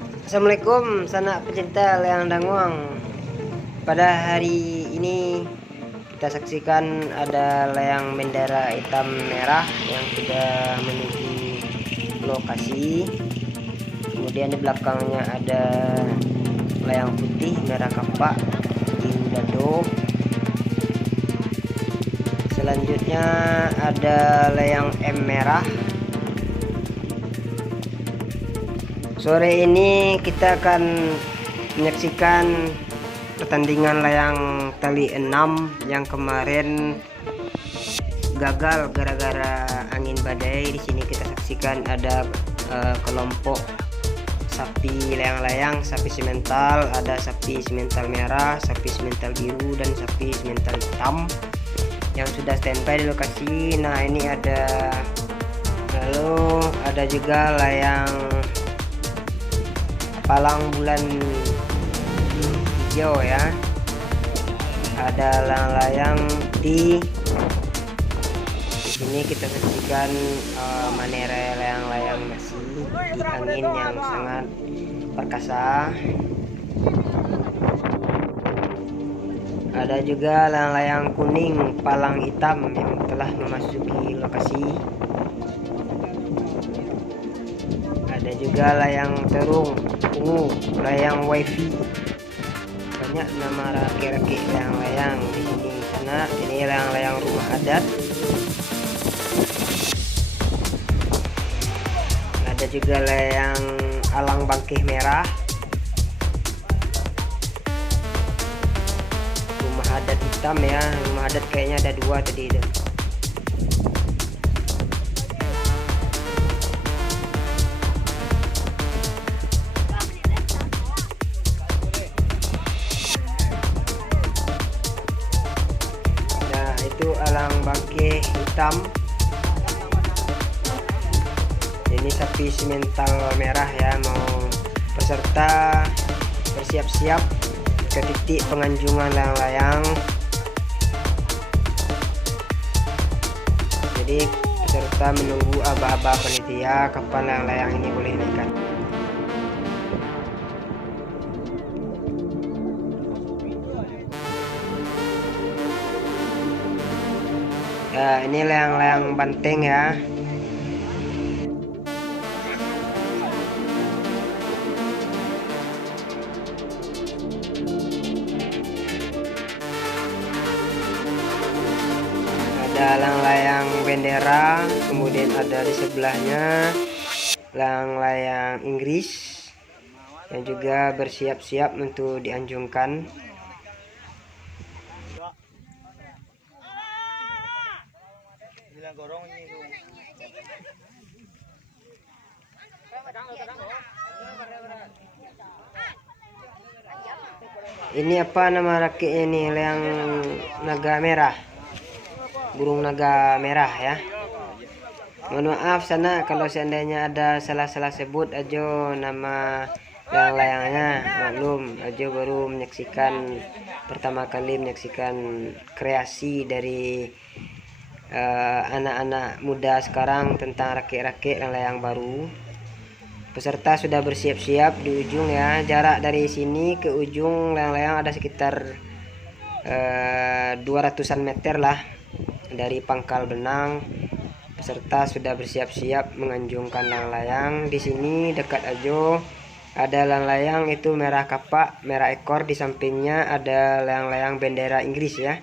Assalamualaikum sanak pecinta layang danguang. Pada hari ini kita saksikan ada layang bendera hitam merah yang sudah menuju lokasi. Kemudian di belakangnya ada layang putih merah kapak biru dado. Selanjutnya ada layang M merah. Sore ini kita akan menyaksikan pertandingan layang tali 6 yang kemarin gagal gara-gara angin badai. Di sini kita saksikan ada kelompok sapi layang-layang, sapi simental, ada sapi simental merah, sapi simental biru, dan sapi simental hitam yang sudah standby di lokasi. Nah, ini ada, lalu ada juga layang palang bulan hijau ya. Ada layang di sini kita saksikan manera layang-layang masih di angin yang sangat perkasa. Ada juga layang-layang kuning palang hitam yang telah memasuki lokasi. Ada juga layang terung ungu, layang wifi. Banyak nama raki-raki layang-layang di sini sana. Ini layang-layang rumah adat. Ada juga layang alang bangkih merah, rumah adat hitam ya. Rumah adat kayaknya ada 2 tadi itu. Itu alang bangkih hitam. Ini sapi simental merah ya. Mau peserta bersiap-siap ke titik penganjungan layang-layang. Jadi peserta menunggu aba-aba panitia kapan layang-layang ini boleh naikkan. Ya, ini layang-layang banteng ya. Ada layang-layang bendera, kemudian ada di sebelahnya layang-layang Inggris yang juga bersiap-siap untuk dianjungkan. Ini apa nama rakitnya ini? Layang naga merah, burung naga merah ya. Mohon maaf sana kalau seandainya ada salah-salah sebut aja nama layang-layangnya. Maklum, aja baru menyaksikan pertama kali menyaksikan kreasi dari anak-anak muda sekarang tentang rakit-rakit layang baru. Peserta sudah bersiap-siap di ujung ya. Jarak dari sini ke ujung layang-layang ada sekitar 200-an meter lah dari pangkal benang. Peserta sudah bersiap-siap menganjungkan layang-layang. Di sini dekat aja ada layang-layang itu merah kapak, merah ekor. Di sampingnya ada layang-layang bendera Inggris ya.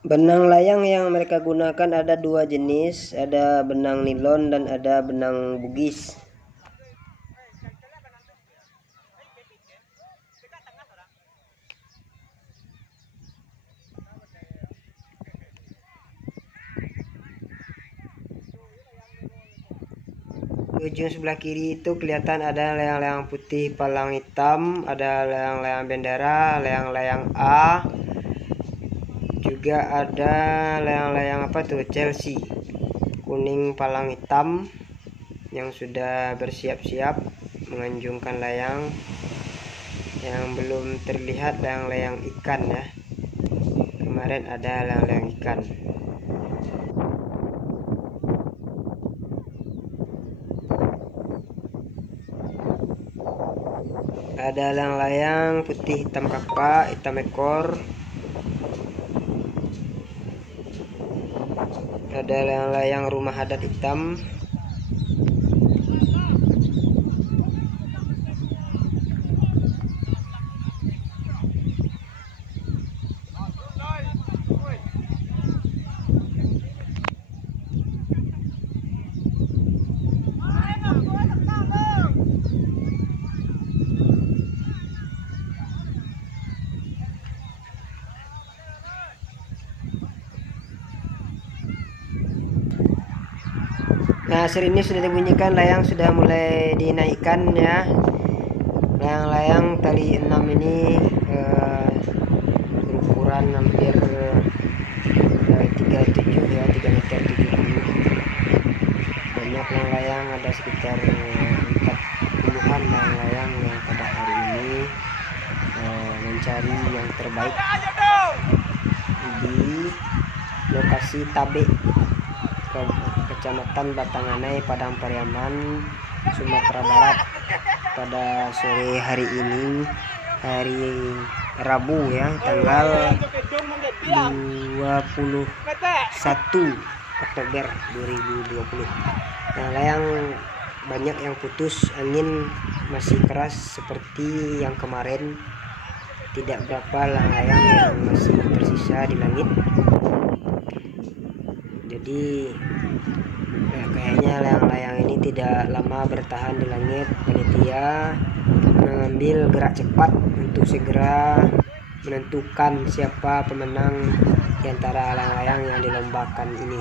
Benang layang yang mereka gunakan ada 2 jenis, ada benang nilon dan ada benang bugis. Di ujung sebelah kiri itu kelihatan ada layang-layang putih palang hitam, ada layang-layang bendera, layang-layang A. juga ada layang-layang apa tuh, Chelsea kuning palang hitam yang sudah bersiap-siap menganjungkan layang. Yang belum terlihat layang-layang ikan ya, kemarin ada layang-layang ikan. Ada layang-layang putih hitam kakak, hitam ekor. Ada layang-layang rumah adat hitam. Nah, ini sudah dibunyikan, layang sudah mulai dinaikkan ya. Layang-layang tali 6 ini berukuran hampir 37 ya, 3 meter 70. Banyak layang-layang, ada sekitar 40-an layang-layang yang pada hari ini mencari yang terbaik di lokasi Tabe, Kecamatan Batanganai, Padang Pariaman, Sumatera Barat, pada sore hari ini, hari Rabu ya, tanggal 21 Oktober 2020. Nah, layang banyak yang putus, angin masih keras seperti yang kemarin. Tidak berapa layang yang masih tersisa di langit. Jadi kayaknya layang-layang ini tidak lama bertahan di langit. Panitia mengambil gerak cepat untuk segera menentukan siapa pemenang di antara layang-layang yang dilombakan ini.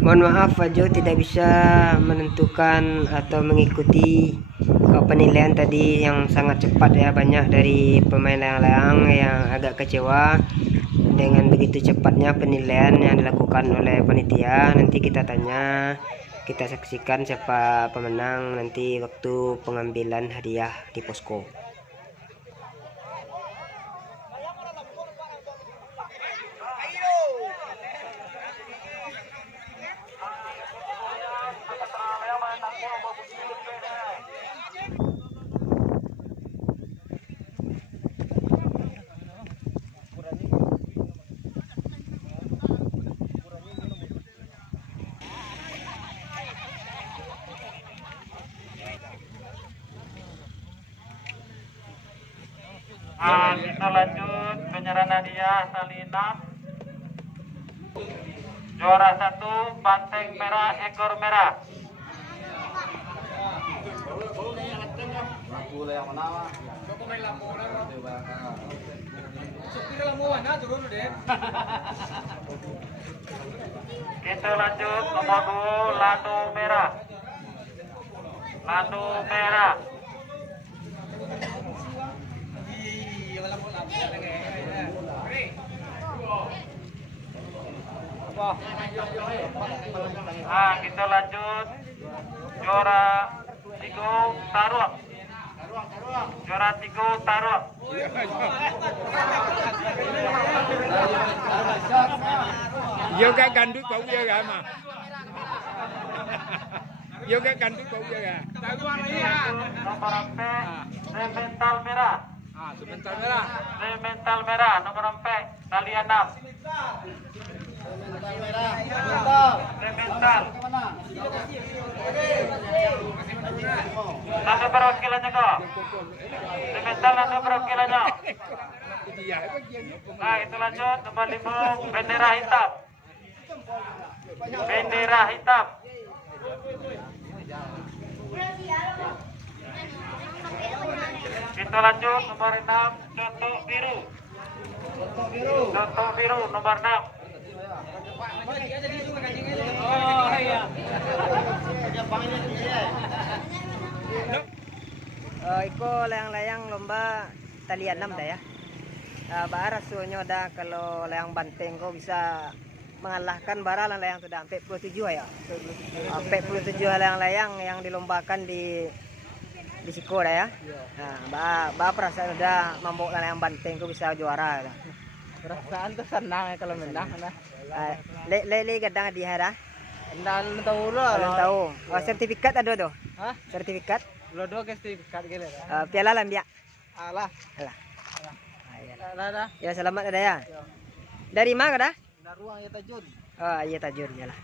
Mohon maaf, Fajo tidak bisa menentukan atau mengikuti penilaian tadi yang sangat cepat ya. Banyak dari pemain layang-layang yang agak kecewa dengan begitu cepatnya penilaian yang dilakukan oleh panitia. Nanti kita tanya, kita saksikan siapa pemenang nanti waktu pengambilan hadiah di posko. Kita lanjut penyerahan hadiah tali 6. Juara 1 banteng merah ekor merah. Kita lanjut nomor 2 lado merah. Lado merah. Kita lanjut juara 3 taruh. Juara 3 taruh. Yoga gandut kau yoga mah. Yoga gandut kau yoga. Nomor 4 semental merah. Sebentar merah. Semental merah nomor 4 tali 6. Semental. Nado perwakilannya kok. Semental nado perwakilannya. Nah, itu lanjut nomor 5 bendera hitam. Bendera hitam. Kita lanjut nomor 6 contoh biru. Contoh biru nomor 6. Iko layang-layang lomba tali 6 dah ya. Bara suanya dah kalau layang banteng kau bisa mengalahkan bara layang sudah 47 ya. 47 layang-layang yang dilombakan di Siko dah ya. Nah, ba perasaan udah membawa layang banteng kau bisa juara dah. Perasaan tuh senang ya kalau menang nah. Le gadang dia dah. Enggak tahu lah. Belum tahu. Sertifikat ada tuh. Hah? Sertifikat. Lo doang ke sertifikat gitu. Piala lah biak. Alah. Ya selamat ada ya. Dari mana dah? Dari ruang ya Tajun. Oh iya Tajur ya lah.